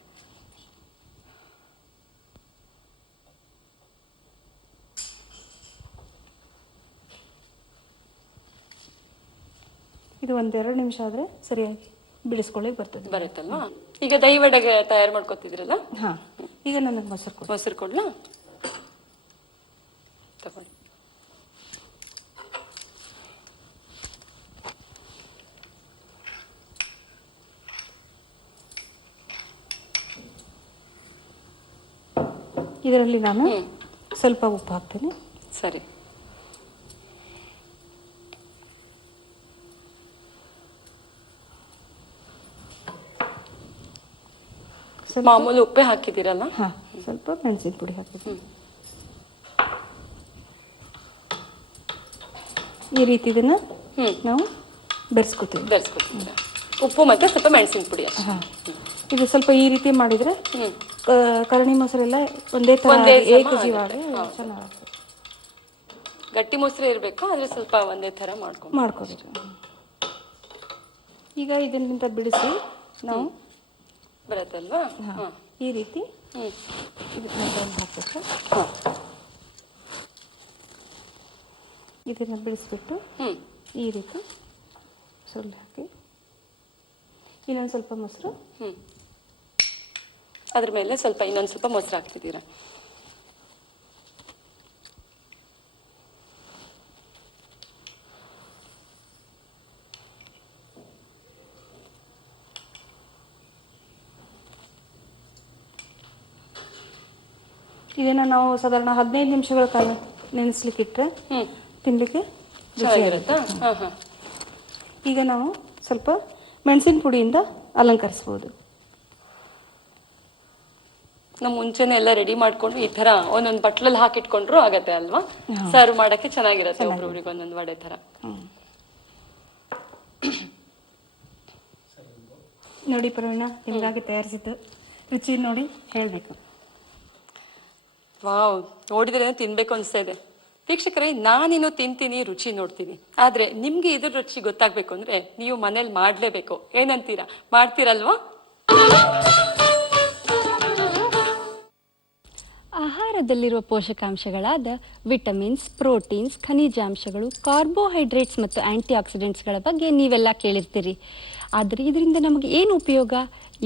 ಇದು 1-2 ನಿಮಿಷ ಆದ್ರೆ ಸರಿಯಾಗಿ ಬಿಡಿಸ್ಕೊಳ್ಳಿಕ್ ಬರುತ್ತಲ್ವಾ? ಈಗ ದಹಿ ವಡೆಗೆ ತಯಾರು ಮಾಡ್ಕೊತಿದ್ರಲ್ಲ, ಈಗ ನನಗೆ ಮೊಸರು ಕೊಡ್ಲಾ? ತಗೊಳ್ಳಿ. ಇದರಲ್ಲಿ ನಾನು ಸ್ವಲ್ಪ ಉಪ್ಪು ಹಾಕ್ತೇನೆ. ಸರಿ. ಮಾಮೂಲಿ ಉಪ್ಪೆ ಹಾಕಿದಿರಲ್ಲ? ಸ್ವಲ್ಪ ಮೆಣಸಿನ ಪುಡಿ ಹಾಕಿದ್ದೀನಿ. ಈ ರೀತಿ ಇದನ್ನ ನಾವು ಬೆರೆಸ್ಕೊತೀವಿ. ಉಪ್ಪು ಮತ್ತೆ ಸ್ವಲ್ಪ ಮೆಣಸಿನ ಪುಡಿ. ಇದು ಸ್ವಲ್ಪ ಈ ರೀತಿ ಮಾಡಿದ್ರೆ ಕರಣಿ ಮೊಸರೆಲ್ಲ ಒಂದೇ ಏಕಜೀವಾಗಿ ಚೆನ್ನಾಗಿ. ಗಟ್ಟಿ ಮೊಸರು ಇರ್ಬೇಕು, ಆದ್ರೆ ಸ್ವಲ್ಪ ಒಂದೇ ತರ ಮಾಡ್ಕೋಬೇಕು. ಈಗ ಇದನ್ನಿಂದ ಬಿಡಿಸಿ ನಾವು ಬರತ್ತಲ್ವಾ? ಈ ರೀತಿ ಹಾಕ್ಬೇಕು. ಇದನ್ನ ಬಿಡಿಸ್ಬಿಟ್ಟು ಈ ರೀತಿ ಸುಳ್ಳು ಹಾಕಿ ಇನ್ನೊಂದು ಸ್ವಲ್ಪ ಮೊಸರು, ಅದ್ರ ಮೇಲೆ ಸ್ವಲ್ಪ ಇನ್ನೊಂದು ಸ್ವಲ್ಪ ಮೊಸರು ಹಾಕ್ತಿದ್ದೀರಾ. ಇದನ್ನ ನಾವು ಸಾಧಾರಣ 15 ನಿಮಿಷಗಳ ಕಾಲ ನೆನೆಸ್ಲಿಕ್ಕೆ ಇಟ್ಟರೆ ತಿನ್ಲಿಕ್ಕೆ ಚೆನ್ನಾಗಿರುತ್ತಾ? ಈಗ ನಾವು ಸ್ವಲ್ಪ ಮೆಣಸಿನ ಪುಡಿಯಿಂದ ಅಲಂಕರಿಸಬಹುದು. ನಾವು ಮುಂಚೆನೆ ಎಲ್ಲ ರೆಡಿ ಮಾಡ್ಕೊಂಡು ಈ ತರ ಒಂದೊಂದು ಬಟ್ಲಲ್ಲಿ ಹಾಕಿಟ್ಕೊಂಡ್ರು ಆಗತ್ತೆ ಅಲ್ವಾ? ಸರ್ವ್ ಮಾಡಕ್ಕೆ ಚೆನ್ನಾಗಿರತ್ತೆ, ಒಬ್ರೊಬ್ರಿಗೆ ಒಂದೊಂದು ವಡೆ ತರ. ನೋಡಿ ಪ್ರವೀಣ, ನಿಮಗಾಗಿ ತಯಾರಿಸಿದ್ದು ರುಚಿ ನೋಡಿ ಹೇಳ್ಬೇಕು. ವಾವ್, ನೋಡಿದ್ರೆ ತಿನ್ಬೇಕು ಅನ್ಸ್ತಾ ಇದೆ. ವೀಕ್ಷಕರೇ, ನಾನೇನೋ ತಿಂತೀನಿ, ರುಚಿ ನೋಡ್ತೀನಿ, ಆದ್ರೆ ನಿಮ್ಗೆ ಇದ್ರ ರುಚಿ ಗೊತ್ತಾಗ್ಬೇಕು ಅಂದ್ರೆ ನೀವು ಮನೇಲಿ ಮಾಡ್ಲೇಬೇಕು. ಏನಂತೀರಾ? ಮಾಡ್ತೀರಲ್ವಾ? ಆಹಾರದಲ್ಲಿರುವ ಪೋಷಕಾಂಶಗಳಾದ ವಿಟಮಿನ್ಸ್, ಪ್ರೋಟೀನ್ಸ್, ಖನಿಜಾಂಶಗಳು, ಕಾರ್ಬೋಹೈಡ್ರೇಟ್ಸ್ ಮತ್ತು ಆಂಟಿ ಆಕ್ಸಿಡೆಂಟ್ಸ್ಗಳ ಬಗ್ಗೆ ನೀವೆಲ್ಲ ಕೇಳಿರ್ತೀರಿ. ಆದರೆ ಇದರಿಂದ ನಮಗೆ ಏನು ಉಪಯೋಗ,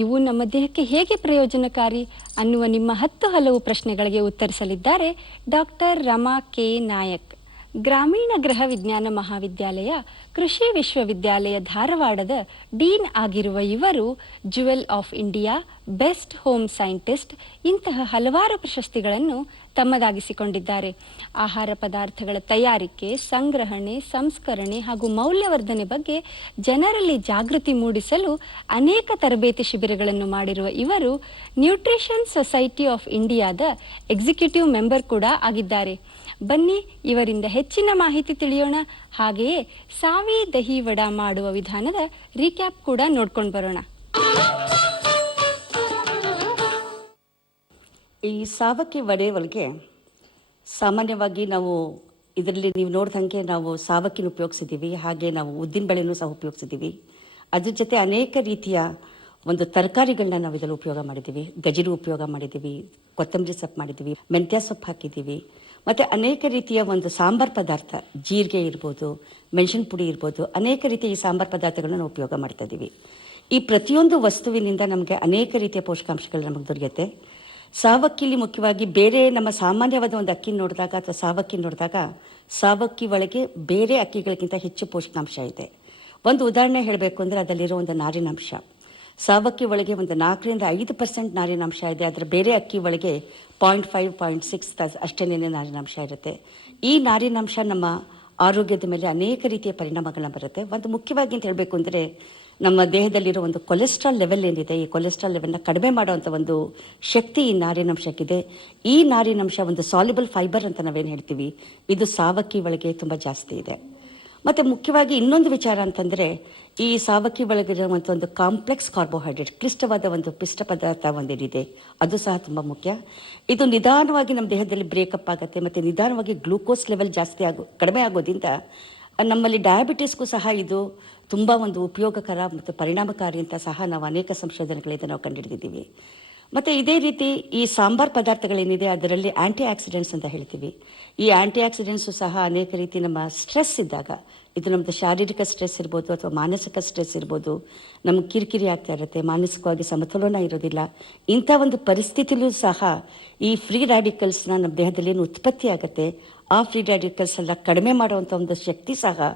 ಇವು ನಮ್ಮ ದೇಹಕ್ಕೆ ಹೇಗೆ ಪ್ರಯೋಜನಕಾರಿ ಅನ್ನುವ ನಿಮ್ಮ 10 ಹಲವು ಪ್ರಶ್ನೆಗಳಿಗೆ ಉತ್ತರಿಸಲಿದ್ದಾರೆ ಡಾಕ್ಟರ್ ರಮಾ ಕೆ ನಾಯಕ್. ಗ್ರಾಮೀಣ ಗೃಹ ವಿಜ್ಞಾನ ಮಹಾವಿದ್ಯಾಲಯ, ಕೃಷಿ ವಿಶ್ವವಿದ್ಯಾಲಯ ಧಾರವಾಡದ ಡೀನ್ ಆಗಿರುವ ಇವರು jewel of India, best home scientist ಇಂತಹ ಹಲವಾರು ಪ್ರಶಸ್ತಿಗಳನ್ನು ತಮ್ಮದಾಗಿಸಿಕೊಂಡಿದ್ದಾರೆ. ಆಹಾರ ಪದಾರ್ಥಗಳ ತಯಾರಿಕೆ, ಸಂಗ್ರಹಣೆ, ಸಂಸ್ಕರಣೆ ಹಾಗೂ ಮೌಲ್ಯವರ್ಧನೆ ಬಗ್ಗೆ ಜನರಲ್ಲಿ ಜಾಗೃತಿ ಮೂಡಿಸಲು ಅನೇಕ ತರಬೇತಿ ಶಿಬಿರಗಳನ್ನು ಮಾಡಿರುವ ಇವರು ನ್ಯೂಟ್ರಿಷನ್ ಸೊಸೈಟಿ ಆಫ್ ಇಂಡಿಯಾದ ಎಕ್ಸಿಕ್ಯೂಟಿವ್ ಮೆಂಬರ್ ಕೂಡ ಆಗಿದ್ದಾರೆ. ಬನ್ನಿ ಇವರಿಂದ ಹೆಚ್ಚಿನ ಮಾಹಿತಿ ತಿಳಿಯೋಣ. ಹಾಗೆಯೇ ಸಾವಿ ದಹಿ ವಡ ಮಾಡುವ ವಿಧಾನದ ರೀಕ್ಯಾಪ್ ಕೂಡ ನೋಡ್ಕೊಂಡು ಬರೋಣ. ಈ ಸಾವಕ್ಕಿ ವಡೆ ಒಳಗೆ ಸಾಮಾನ್ಯವಾಗಿ ನಾವು ಇದರಲ್ಲಿ ನೀವು ನೋಡ್ದಂಗೆ ನಾವು ಸಾವಕ್ಕಿನ ಉಪಯೋಗಿಸಿದ್ದೀವಿ, ಹಾಗೆ ನಾವು ಉದ್ದಿನಬೇಳೆನೂ ಸಹ ಉಪಯೋಗಿಸಿದ್ದೀವಿ. ಅದ್ರ ಜೊತೆ ಅನೇಕ ರೀತಿಯ ಒಂದು ತರಕಾರಿಗಳನ್ನ ನಾವು ಇದರಲ್ಲಿ ಉಪಯೋಗ ಮಾಡಿದ್ದೀವಿ. ಗಜರು ಉಪಯೋಗ ಮಾಡಿದ್ದೀವಿ, ಕೊತ್ತಂಬರಿ ಸೊಪ್ಪು ಮಾಡಿದ್ದೀವಿ, ಮೆಂತ್ಯ ಸೊಪ್ಪು ಹಾಕಿದ್ದೀವಿ, ಮತ್ತು ಅನೇಕ ರೀತಿಯ ಒಂದು ಸಾಂಬಾರ್ ಪದಾರ್ಥ, ಜೀರಿಗೆ ಇರ್ಬೋದು, ಮೆಣಸಿನ ಪುಡಿ ಇರ್ಬೋದು, ಅನೇಕ ರೀತಿಯ ಈ ಸಾಂಬಾರ್ ಪದಾರ್ಥಗಳನ್ನ ನಾವು ಉಪಯೋಗ ಮಾಡ್ತಾ ಇದ್ದೀವಿ. ಈ ಪ್ರತಿಯೊಂದು ವಸ್ತುವಿನಿಂದ ನಮಗೆ ಅನೇಕ ರೀತಿಯ ಪೋಷಕಾಂಶಗಳು ನಮಗೆ ದೊರೆಯುತ್ತೆ. ಸಾವಕ್ಕಿಲಿ ಮುಖ್ಯವಾಗಿ ಬೇರೆ ನಮ್ಮ ಸಾಮಾನ್ಯವಾದ ಒಂದು ಅಕ್ಕಿ ನೋಡಿದಾಗ ಅಥವಾ ಸಾವಕ್ಕಿ ನೋಡಿದಾಗ ಸಾವಕ್ಕಿ ಒಳಗೆ ಬೇರೆ ಅಕ್ಕಿಗಳಿಗಿಂತ ಹೆಚ್ಚು ಪೋಷಕಾಂಶ ಇದೆ. ಒಂದು ಉದಾಹರಣೆ ಹೇಳಬೇಕು ಅಂದರೆ ಅದರಲ್ಲಿರೋ ಒಂದು ನಾರಿನಾಂಶ, ಸಾವಕ್ಕಿ ಒಳಗೆ ಒಂದು 4-5% ನಾರಿನಾಂಶ ಇದೆ. ಅದರ ಬೇರೆ ಅಕ್ಕಿ ಒಳಗೆ 0.5, 0.6 ಅಷ್ಟೇನೇ ನಾರಿನಾಂಶ ಇರುತ್ತೆ. ಈ ನಾರಿನಾಂಶ ನಮ್ಮ ಆರೋಗ್ಯದ ಮೇಲೆ ಅನೇಕ ರೀತಿಯ ಪರಿಣಾಮಗಳನ್ನ ಬರುತ್ತೆ. ಒಂದು ಮುಖ್ಯವಾಗಿ ಅಂತ ಹೇಳಬೇಕು ಅಂದರೆ ನಮ್ಮ ದೇಹದಲ್ಲಿರೋ ಒಂದು ಕೊಲೆಸ್ಟ್ರಾಲ್ ಲೆವೆಲ್ ಏನಿದೆ, ಈ ಕೊಲೆಸ್ಟ್ರಾಲ್ ಲೆವೆಲ್ನ ಕಡಿಮೆ ಮಾಡುವಂಥ ಒಂದು ಶಕ್ತಿ ಈ ನಾರಿನಾಂಶಕ್ಕಿದೆ. ಈ ನಾರಿನಾಂಶ ಒಂದು ಸಾಲ್ಯುಬಲ್ ಫೈಬರ್ ಅಂತ ನಾವೇನು ಹೇಳ್ತೀವಿ, ಇದು ಸಾವಕ್ಕಿ ಒಳಗೆ ತುಂಬ ಜಾಸ್ತಿ ಇದೆ. ಮತ್ತು ಮುಖ್ಯವಾಗಿ ಇನ್ನೊಂದು ವಿಚಾರ ಅಂತಂದರೆ ಈ ಸಾವಕ್ಕಿ ಒಳಗಿರುವಂಥ ಒಂದು ಕಾಂಪ್ಲೆಕ್ಸ್ ಕಾರ್ಬೋಹೈಡ್ರೇಟ್, ಕ್ಲಿಷ್ಟವಾದ ಒಂದು ಪಿಷ್ಟ ಪದಾರ್ಥ ಒಂದೇನಿದೆ, ಅದು ಸಹ ತುಂಬ ಮುಖ್ಯ. ಇದು ನಿಧಾನವಾಗಿ ನಮ್ಮ ದೇಹದಲ್ಲಿ ಬ್ರೇಕಪ್ ಆಗುತ್ತೆ ಮತ್ತು ನಿಧಾನವಾಗಿ ಗ್ಲೂಕೋಸ್ ಲೆವೆಲ್ ಕಡಿಮೆ ಆಗೋದ್ರಿಂದ ನಮ್ಮಲ್ಲಿ ಡಯಾಬಿಟಿಸ್ಗೂ ಸಹ ಇದು ತುಂಬ ಒಂದು ಉಪಯೋಗಕರ ಮತ್ತು ಪರಿಣಾಮಕಾರಿ ಅಂತ ಸಹ ನಾವು ಅನೇಕ ಸಂಶೋಧನೆಗಳಿಂದ ನಾವು ಕಂಡುಹಿಡಿದಿದ್ದೀವಿ. ಮತ್ತು ಇದೇ ರೀತಿ ಈ ಸಾಂಬಾರ್ ಪದಾರ್ಥಗಳೇನಿದೆ ಅದರಲ್ಲಿ ಆ್ಯಂಟಿ ಆಕ್ಸಿಡೆಂಟ್ಸ್ ಅಂತ ಹೇಳ್ತೀವಿ. ಈ ಆ್ಯಂಟಿ ಆಕ್ಸಿಡೆಂಟ್ಸು ಸಹ ಅನೇಕ ರೀತಿ ನಮ್ಮ ಸ್ಟ್ರೆಸ್ ಇದ್ದಾಗ, ಇದು ನಮ್ಮದು ಶಾರೀರಿಕ ಸ್ಟ್ರೆಸ್ ಇರ್ಬೋದು ಅಥವಾ ಮಾನಸಿಕ ಸ್ಟ್ರೆಸ್ ಇರ್ಬೋದು, ನಮಗೆ ಕಿರಿಕಿರಿ ಆಗ್ತಾ ಇರುತ್ತೆ, ಮಾನಸಿಕವಾಗಿ ಸಮತೋಲನ ಇರೋದಿಲ್ಲ, ಇಂಥ ಒಂದು ಪರಿಸ್ಥಿತಿಲೂ ಸಹ ಈ ಫ್ರೀ ರ್ಯಾಡಿಕಲ್ಸ್ನ ನಮ್ಮ ದೇಹದಲ್ಲಿ ಏನು ಉತ್ಪತ್ತಿ ಆಗುತ್ತೆ, ಆ ಫ್ರೀ ರ್ಯಾಡಿಕಲ್ಸ್ ಎಲ್ಲ ಕಡಿಮೆ ಮಾಡುವಂಥ ಒಂದು ಶಕ್ತಿ ಸಹ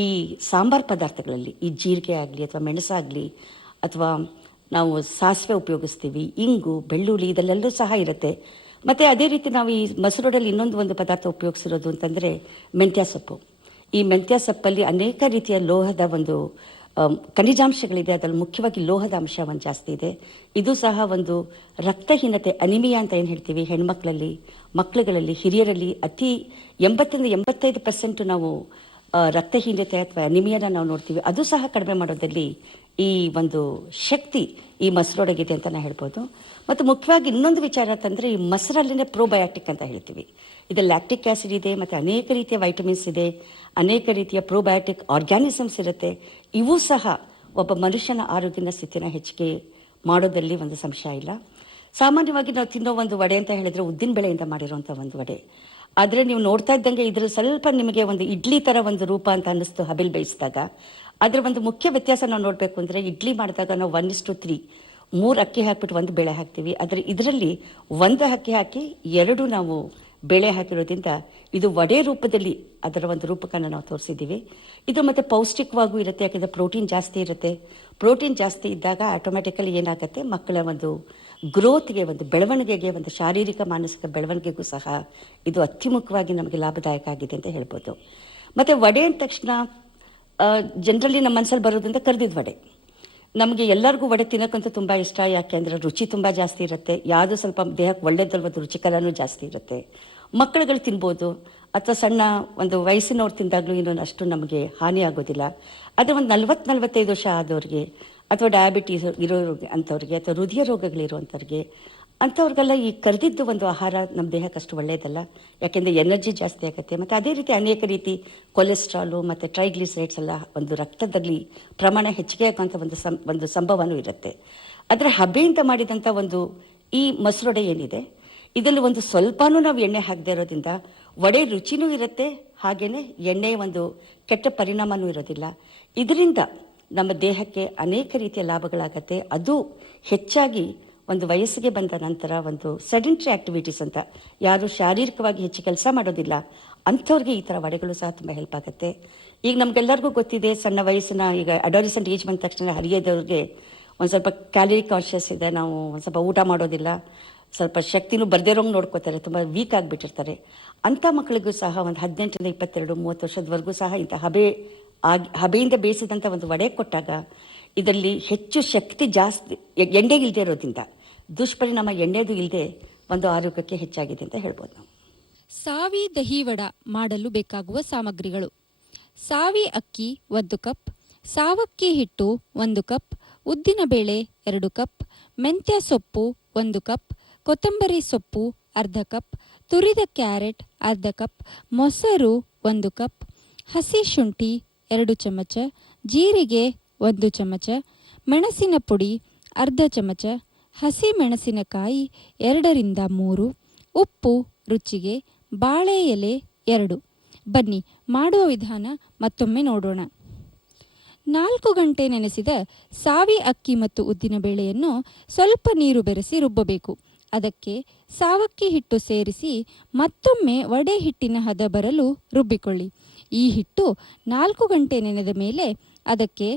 ಈ ಸಾಂಬಾರ್ ಪದಾರ್ಥಗಳಲ್ಲಿ, ಈ ಜೀರಿಗೆ ಆಗಲಿ ಅಥವಾ ಮೆಣಸಾಗಲಿ ಅಥವಾ ನಾವು ಸಾಸಿವೆ ಉಪಯೋಗಿಸ್ತೀವಿ, ಇಂಗು, ಬೆಳ್ಳುಳ್ಳಿ, ಇದೆಲ್ಲವೂ ಸಹ ಇರುತ್ತೆ. ಮತ್ತು ಅದೇ ರೀತಿ ನಾವು ಈ ಮೊಸರೊಡಲ್ಲಿ ಇನ್ನೊಂದು ಪದಾರ್ಥ ಉಪಯೋಗಿಸಿರೋದು ಅಂತಂದರೆ ಮೆಂತ್ಯ ಸೊಪ್ಪು. ಈ ಮೆಂತ್ಯ ಸೊಪ್ಪಲ್ಲಿ ಅನೇಕ ರೀತಿಯ ಲೋಹದ ಒಂದು ಖನಿಜಾಂಶಗಳಿದೆ. ಅದರಲ್ಲಿ ಮುಖ್ಯವಾಗಿ ಲೋಹದ ಅಂಶ ಒಂದು ಜಾಸ್ತಿ ಇದೆ. ಇದು ಸಹ ಒಂದು ರಕ್ತಹೀನತೆ, ಅನಿಮಿಯಾ ಅಂತ ಏನು ಹೇಳ್ತೀವಿ, ಹೆಣ್ಮಕ್ಳಲ್ಲಿ, ಮಕ್ಕಳುಗಳಲ್ಲಿ, ಹಿರಿಯರಲ್ಲಿ 80-85% ನಾವು ರಕ್ತಹೀನತೆ ಅಥವಾ ಅನಿಮಿಯಾನ ನಾವು ನೋಡ್ತೀವಿ. ಅದು ಸಹ ಕಡಿಮೆ ಮಾಡೋದಲ್ಲಿ ಈ ಒಂದು ಶಕ್ತಿ ಈ ಮೊಸರೊಳಗಿದೆ ಅಂತ ನಾನು ಹೇಳ್ಬೋದು. ಮತ್ತು ಮುಖ್ಯವಾಗಿ ಇನ್ನೊಂದು ವಿಚಾರ ಅಂತಂದರೆ ಈ ಮೊಸರಲ್ಲೇ ಪ್ರೋಬಯಾಟಿಕ್ ಅಂತ ಹೇಳ್ತೀವಿ. ಇದರಲ್ಲಿ ಲ್ಯಾಕ್ಟಿಕ್ ಆ್ಯಸಿಡ್ ಇದೆ ಮತ್ತು ಅನೇಕ ರೀತಿಯ ವೈಟಮಿನ್ಸ್ ಇದೆ, ಅನೇಕ ರೀತಿಯ ಪ್ರೋಬಯಾಟಿಕ್ ಆರ್ಗ್ಯಾನಿಸಮ್ಸ್ ಇರುತ್ತೆ. ಇವೂ ಸಹ ಒಬ್ಬ ಮನುಷ್ಯನ ಆರೋಗ್ಯನ ಸ್ಥಿತಿನ ಹೆಚ್ಚಿಗೆ ಮಾಡೋದಲ್ಲಿ ಒಂದು ಸಂಶಯ ಇಲ್ಲ. ಸಾಮಾನ್ಯವಾಗಿ ನಾವು ತಿನ್ನೋ ಒಂದು ವಡೆ ಅಂತ ಹೇಳಿದ್ರೆ ಉದ್ದಿನ ಬೇಳೆಯಿಂದ ಮಾಡಿರೋಂಥ ಒಂದು ವಡೆ. ಆದರೆ ನೀವು ನೋಡ್ತಾ ಇದ್ದಂಗೆ ಇದ್ರಲ್ಲಿ ಸ್ವಲ್ಪ ನಿಮಗೆ ಒಂದು ಇಡ್ಲಿ ಥರ ಒಂದು ರೂಪ ಅಂತ ಅನ್ನಿಸ್ತು ಹಬೆಲ್ ಬೇಯಿಸಿದಾಗ. ಅದರ ಒಂದು ಮುಖ್ಯ ವ್ಯತ್ಯಾಸ ನಾವು ನೋಡಬೇಕು ಅಂದರೆ, ಇಡ್ಲಿ ಮಾಡಿದಾಗ ನಾವು 1:3 3 ಅಕ್ಕಿ ಹಾಕಿಬಿಟ್ಟು 1 ಬೇಳೆ ಹಾಕ್ತೀವಿ. ಆದರೆ ಇದರಲ್ಲಿ 1 ಅಕ್ಕಿ ಹಾಕಿ 2 ನಾವು ಬೇಳೆ ಹಾಕಿರೋದ್ರಿಂದ ಇದು ವಡೆ ರೂಪದಲ್ಲಿ ಅದರ ಒಂದು ರೂಪಕನ್ನು ನಾವು ತೋರಿಸಿದ್ದೀವಿ. ಇದು ಮತ್ತು ಪೌಷ್ಟಿಕವಾಗೂ ಇರುತ್ತೆ, ಯಾಕೆಂದರೆ ಪ್ರೋಟೀನ್ ಜಾಸ್ತಿ ಇರುತ್ತೆ. ಪ್ರೋಟೀನ್ ಜಾಸ್ತಿ ಇದ್ದಾಗ ಆಟೋಮ್ಯಾಟಿಕಲಿ ಏನಾಗುತ್ತೆ, ಮಕ್ಕಳ ಒಂದು ಗ್ರೋತ್ಗೆ, ಒಂದು ಬೆಳವಣಿಗೆಗೆ, ಒಂದು ಶಾರೀರಿಕ ಮಾನಸಿಕ ಬೆಳವಣಿಗೆಗೂ ಸಹ ಇದು ಅತ್ಯುಮುಖವಾಗಿ ನಮಗೆ ಲಾಭದಾಯಕ ಆಗಿದೆ ಅಂತ ಹೇಳ್ಬೋದು. ಮತ್ತು ವಡೆ ಅಂದ ತಕ್ಷಣ ಜನರಲಿ ನಮ್ಮ ಮನಸ್ಸಲ್ಲಿ ಬರೋದ್ರಿಂದ ಕರ್ದಿದ್ದ ವಡೆ. ನಮಗೆ ಎಲ್ಲರಿಗೂ ವಡೆ ತಿನ್ನೋಕ್ಕಂತೂ ತುಂಬ ಇಷ್ಟ, ಯಾಕೆಂದರೆ ರುಚಿ ತುಂಬ ಜಾಸ್ತಿ ಇರುತ್ತೆ. ಯಾವುದು ಸ್ವಲ್ಪ ದೇಹಕ್ಕೆ ಒಳ್ಳೆಯದಲ್ವದು ರುಚಿಕರನೂ ಜಾಸ್ತಿ ಇರುತ್ತೆ. ಮಕ್ಕಳುಗಳು ತಿನ್ಬೋದು ಅಥವಾ ಸಣ್ಣ ಒಂದು ವಯಸ್ಸಿನವ್ರು ತಿಂದಾಗಲೂ ಇನ್ನೊಂದು ಅಷ್ಟು ನಮಗೆ ಹಾನಿ ಆಗೋದಿಲ್ಲ. ಆದರೆ ಒಂದು 40-45 ವರ್ಷ ಆದವ್ರಿಗೆ ಅಥವಾ ಡಯಾಬಿಟೀಸ್ ಇರೋರಿಗೆ ಅಂಥವ್ರಿಗೆ ಅಥವಾ ಹೃದಯ ರೋಗಗಳಿರುವಂಥವ್ರಿಗೆ ಅಂಥವ್ರಿಗೆಲ್ಲ ಈ ಕರೆದಿದ್ದು ಒಂದು ಆಹಾರ ನಮ್ಮ ದೇಹಕ್ಕೆ ಅಷ್ಟು ಒಳ್ಳೆಯದಲ್ಲ, ಯಾಕೆಂದರೆ ಎನರ್ಜಿ ಜಾಸ್ತಿ ಆಗುತ್ತೆ. ಮತ್ತು ಅದೇ ರೀತಿ ಅನೇಕ ರೀತಿ ಕೊಲೆಸ್ಟ್ರಾಲು ಮತ್ತು ಟ್ರೈಗ್ಲಿಸರೈಡ್ಸ್ ಎಲ್ಲ ಒಂದು ರಕ್ತದಲ್ಲಿ ಪ್ರಮಾಣ ಹೆಚ್ಚಿಗೆ ಆಗುವಂಥ ಒಂದು ಸಂಭವನೂ ಇರುತ್ತೆ. ಅದರ ಹಬೆಯಿಂದ ಮಾಡಿದಂಥ ಒಂದು ಈ ಮೊಸರೊಡೆ ಏನಿದೆ, ಇದರಲ್ಲಿ ಒಂದು ಸ್ವಲ್ಪನೂ ನಾವು ಎಣ್ಣೆ ಹಾಕದೇ ಇರೋದ್ರಿಂದ ವಡೆ ರುಚಿನೂ ಇರುತ್ತೆ, ಹಾಗೆಯೇ ಎಣ್ಣೆಯ ಒಂದು ಕೆಟ್ಟ ಪರಿಣಾಮನೂ ಇರೋದಿಲ್ಲ. ಇದರಿಂದ ನಮ್ಮ ದೇಹಕ್ಕೆ ಅನೇಕ ರೀತಿಯ ಲಾಭಗಳಾಗತ್ತೆ. ಅದು ಹೆಚ್ಚಾಗಿ ಒಂದು ವಯಸ್ಸಿಗೆ ಬಂದ ನಂತರ ಒಂದು ಸೆಡೆಂಟ್ರಿ ಆಕ್ಟಿವಿಟೀಸ್ ಅಂತ, ಯಾರು ಶಾರೀರಿಕವಾಗಿ ಹೆಚ್ಚು ಕೆಲಸ ಮಾಡೋದಿಲ್ಲ ಅಂಥವ್ರಿಗೆ ಈ ಥರ ವಡೆಗಳು ಸಹ ತುಂಬ ಹೆಲ್ಪ್ ಆಗುತ್ತೆ. ಈಗ ನಮಗೆಲ್ಲರಿಗೂ ಗೊತ್ತಿದೆ, ಸಣ್ಣ ವಯಸ್ಸಿನ ಈಗ ಅಡಾಲಿಸೆಂಟ್ ಏಜ್ ಬಂದ ತಕ್ಷಣ ಹರಿಯೋದವ್ರಿಗೆ ಒಂದು ಸ್ವಲ್ಪ ಕ್ಯಾಲರಿ ಕಾನ್ಷಿಯಸ್ ಇದೆ, ನಾವು ಒಂದು ಸ್ವಲ್ಪ ಊಟ ಮಾಡೋದಿಲ್ಲ, ಸ್ವಲ್ಪ ಶಕ್ತಿನೂ ಬರ್ದಿರೋಂಗೆ ನೋಡ್ಕೋತಾರೆ, ತುಂಬ ವೀಕ್ ಆಗಿಬಿಟ್ಟಿರ್ತಾರೆ. ಅಂಥ ಮಕ್ಕಳಿಗೂ ಸಹ ಒಂದು 18-22-30 ವರ್ಷದವರೆಗೂ ಸಹ ಇಂಥ ಹಬೆಯಿಂದ ಬೇಯಿಸಿದಂಥ ಒಂದು ವಡೆ ಕೊಟ್ಟಾಗ ಇದರಲ್ಲಿ ಹೆಚ್ಚು ಶಕ್ತಿ ಜಾಸ್ತಿ, ಎಣ್ಣೆ ಇಲ್ಲದೆ ಇರೋದ್ರಿಂದ ದುಷ್ಪರಿಣಾಮ ಎಣ್ಣೆದು ಇಲ್ಲದೆ ಒಂದು ಆರೋಗ್ಯಕ್ಕೆ ಹೆಚ್ಚಾಗಿದೆ ಅಂತ ಹೇಳ್ಬೋದು ನಾವು. ಸಾವಿ ದಹಿ ವಡ ಮಾಡಲು ಬೇಕಾಗುವ ಸಾಮಗ್ರಿಗಳು: ಸಾವಿ ಅಕ್ಕಿ 1 ಕಪ್, ಸಾವಕ್ಕಿ ಹಿಟ್ಟು 1 ಕಪ್, ಉದ್ದಿನಬೇಳೆ 2 ಕಪ್, ಮೆಂತ್ಯ ಸೊಪ್ಪು 1 ಕಪ್, ಕೊತ್ತಂಬರಿ ಸೊಪ್ಪು ಅರ್ಧ ಕಪ್, ತುರಿದ ಕ್ಯಾರೆಟ್ ಅರ್ಧ ಕಪ್, ಮೊಸರು 1 ಕಪ್, ಹಸಿ ಶುಂಠಿ 2 ಚಮಚ, ಜೀರಿಗೆ 1 ಚಮಚ, ಮೆಣಸಿನ ಪುಡಿ ಅರ್ಧ ಚಮಚ, ಹಸಿ ಮೆಣಸಿನಕಾಯಿ 2 ರಿಂದ 3, ಉಪ್ಪು ರುಚಿಗೆ, ಬಾಳೆ ಎಲೆ 2. ಬನ್ನಿ ಮಾಡುವ ವಿಧಾನ ಮತ್ತೊಮ್ಮೆ ನೋಡೋಣ. 4 ಗಂಟೆ ನೆನೆಸಿದ ಸಾವಿ ಅಕ್ಕಿ ಮತ್ತು ಉದ್ದಿನಬೇಳೆಯನ್ನು ಸ್ವಲ್ಪ ನೀರು ಬೆರೆಸಿ ರುಬ್ಬಬೇಕು. ಅದಕ್ಕೆ ಸಾವಕ್ಕಿ ಹಿಟ್ಟು ಸೇರಿಸಿ ಮತ್ತೊಮ್ಮೆ ವಡೆ ಹಿಟ್ಟಿನ ಹದ ಬರಲು ರುಬ್ಬಿಕೊಳ್ಳಿ. ಈ ಹಿಟ್ಟು 4 ಗಂಟೆ ನೆನೆದ ಮೇಲೆ ಅದಕ್ಕೆ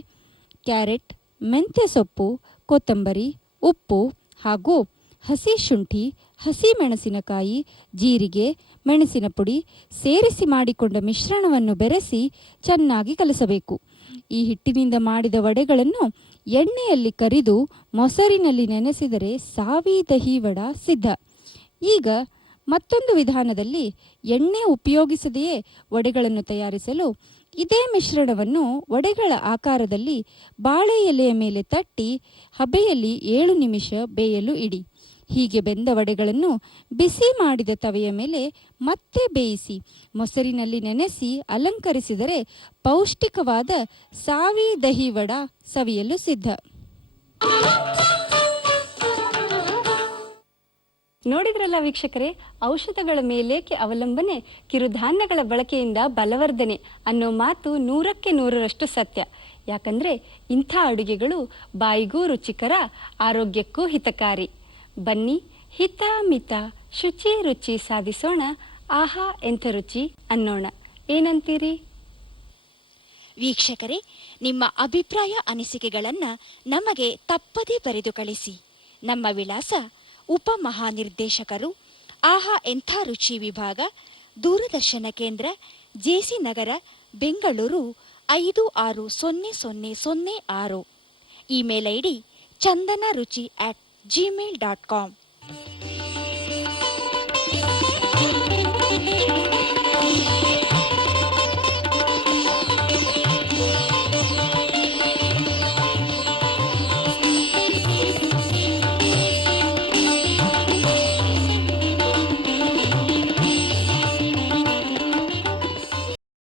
ಕ್ಯಾರೆಟ್, ಮೆಂತ್ಯ ಸೊಪ್ಪು, ಕೊತ್ತಂಬರಿ, ಉಪ್ಪು ಹಾಗೂ ಹಸಿ ಶುಂಠಿ, ಹಸಿ ಮೆಣಸಿನಕಾಯಿ, ಜೀರಿಗೆ, ಮೆಣಸಿನ ಪುಡಿ ಸೇರಿಸಿ ಮಾಡಿಕೊಂಡ ಮಿಶ್ರಣವನ್ನು ಬೆರೆಸಿ ಚೆನ್ನಾಗಿ ಕಲಸಬೇಕು. ಈ ಹಿಟ್ಟಿನಿಂದ ಮಾಡಿದ ವಡೆಗಳನ್ನು ಎಣ್ಣೆಯಲ್ಲಿ ಕರಿದು ಮೊಸರಿನಲ್ಲಿ ನೆನೆಸಿದರೆ ಸಾವಿ ದಹಿ ವಡ ಸಿದ್ಧ. ಈಗ ಮತ್ತೊಂದು ವಿಧಾನದಲ್ಲಿ ಎಣ್ಣೆ ಉಪಯೋಗಿಸದೆಯೇ ವಡೆಗಳನ್ನು ತಯಾರಿಸಲು ಇದೇ ಮಿಶ್ರಣವನ್ನು ವಡೆಗಳ ಆಕಾರದಲ್ಲಿ ಬಾಳೆ ಎಲೆಯ ಮೇಲೆ ತಟ್ಟಿ ಹಬೆಯಲ್ಲಿ 7 ನಿಮಿಷ ಬೇಯಲು ಇಡಿ. ಹೀಗೆ ಬೆಂದ ವಡೆಗಳನ್ನು ಬಿಸಿ ಮಾಡಿದ ತವೆಯ ಮೇಲೆ ಮತ್ತೆ ಬೇಯಿಸಿ ಮೊಸರಿನಲ್ಲಿ ನೆನೆಸಿ ಅಲಂಕರಿಸಿದರೆ ಪೌಷ್ಟಿಕವಾದ ಸಾವಿ ದಹಿ ವಡ ಸವಿಯಲು ಸಿದ್ಧ. ನೋಡಿದ್ರಲ್ಲ ವೀಕ್ಷಕರೇ, ಔಷಧಗಳ ಮೇಲೇಕೆ ಅವಲಂಬನೆ, ಕಿರುಧಾನ್ಯಗಳ ಬಳಕೆಯಿಂದ ಬಲವರ್ಧನೆ ಅನ್ನೋ ಮಾತು 100ಕ್ಕೆ 100ರಷ್ಟು ಸತ್ಯ. ಯಾಕಂದ್ರೆ ಇಂಥ ಅಡುಗೆಗಳು ಬಾಯಿಗೂ ರುಚಿಕರ, ಆರೋಗ್ಯಕ್ಕೂ ಹಿತಕಾರಿ. ಬನ್ನಿ ಹಿತ ಮಿತ ಶುಚಿ ರುಚಿ ಸಾಧಿಸೋಣ, ಆಹಾ ಎಂಥ ರುಚಿ ಅನ್ನೋಣ. ಏನಂತೀರಿ? ವೀಕ್ಷಕರೇ, ನಿಮ್ಮ ಅಭಿಪ್ರಾಯ ಅನಿಸಿಕೆಗಳನ್ನು ನಮಗೆ ತಪ್ಪದೇ ಬರೆದು ಕಳಿಸಿ. ನಮ್ಮ ವಿಳಾಸ: ಉಪಮಹಾನಿರ್ದೇಶಕರು, ಆಹಾ ಎಂಥ ರುಚಿ ವಿಭಾಗ, ದೂರದರ್ಶನ ಕೇಂದ್ರ, ಜೆಸಿ ನಗರ, ಬೆಂಗಳೂರು 560006. Email ID: chandanaruchi@gmail.com.